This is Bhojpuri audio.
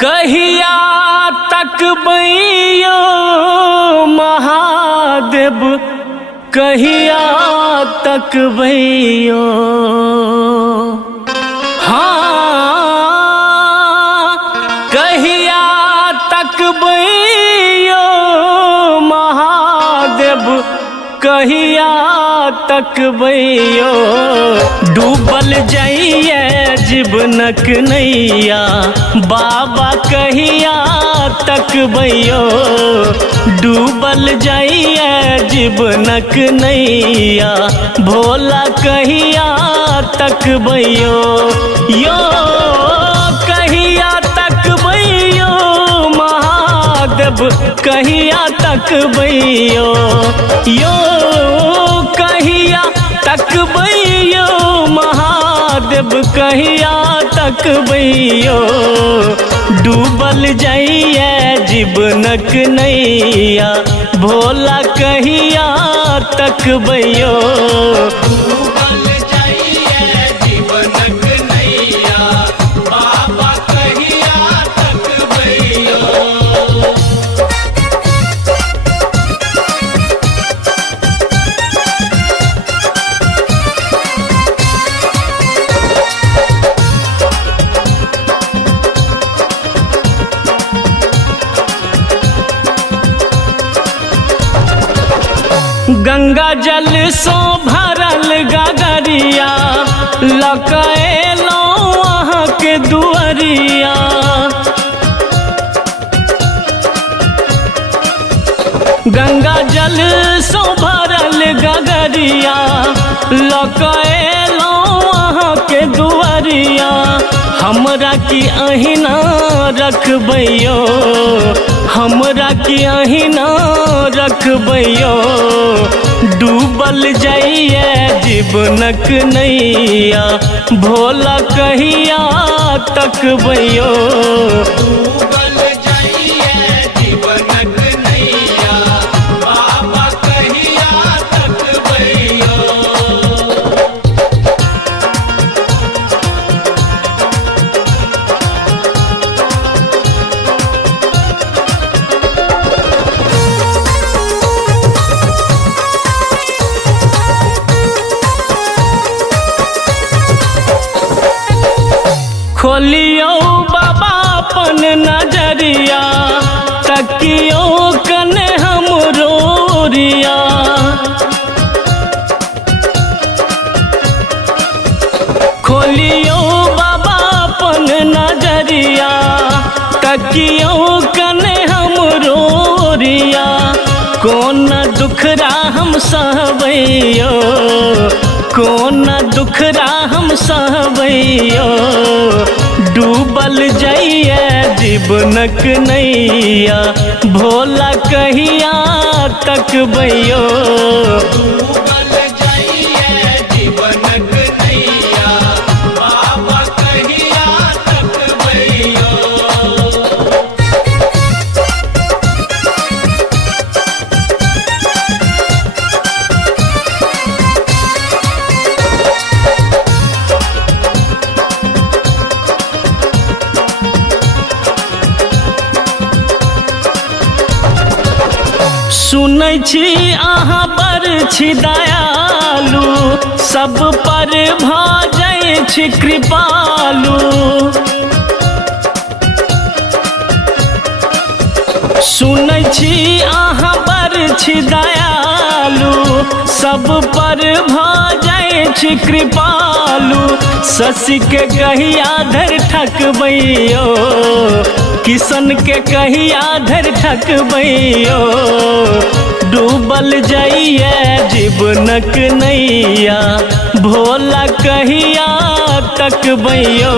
कहिया तक बैयो महादेव, कहिया तक बैयो। हाँ, कहिया तक बैयो महादेव, कहिया तक बैयो। डूबल जाइए जीवनक नैया, बाबा कहिया तक बैयो। डूबल जाइए जीवनक नैया, भोला कहिया तक बैयो। यो कहिया तक बैयो महादेव, कहिया तक बैयो। यो कहिया तक बैयो महादेव, कहिया तक बैयो। डूबल जाइए जीवनक नैया, भोला कहिया तक बैयो। डूबल जाइए जीवनक नैया, बाबा कहिया तक बैयो। गंगा जल सो भरल गगरिया, लकैलो अहाँ के दुअरिया। गंगा जल सो भरल गगरिया, लकैलो अहाँ के दुअरिया। हमरा की अहिना रखबैयो, हमरा की अहिना रखबैयो। डूबल जाइए जीवनक नैया, भोला कहिया तक बैयो। डूबल जाइए जीवनक नैया, बाबा कहिया तक बैयो। खोलियो बाबा अपन नजरिया, तकियो कने हमरो ओरिया। खोलियो बाबा अपन नजरिया, तकियो कने हमरो ओरिया। कौन दुखरा हम सहबैयो, कौन दुखरा हम सहबैयो। डूबल जाइए जीवनक नैया, भोला कहिया तक बैयो। डूबल जाइए जीवनक नैया, बाबा कहिया तक बैयो। सुनै छी अहाँ बड़ छी दयालु, सब पर भऽ जाइ छी कृपालु। सुनै छी अहाँ बड़ छी दयालु, सब पर भऽ जाइ छी कृपालु। शशि के कहिया धर ठकबैयो, किशन के कहिया धर ठकबैयो। डूबल जाइए जीवनक नैया, भोला कहिया तक बैयो।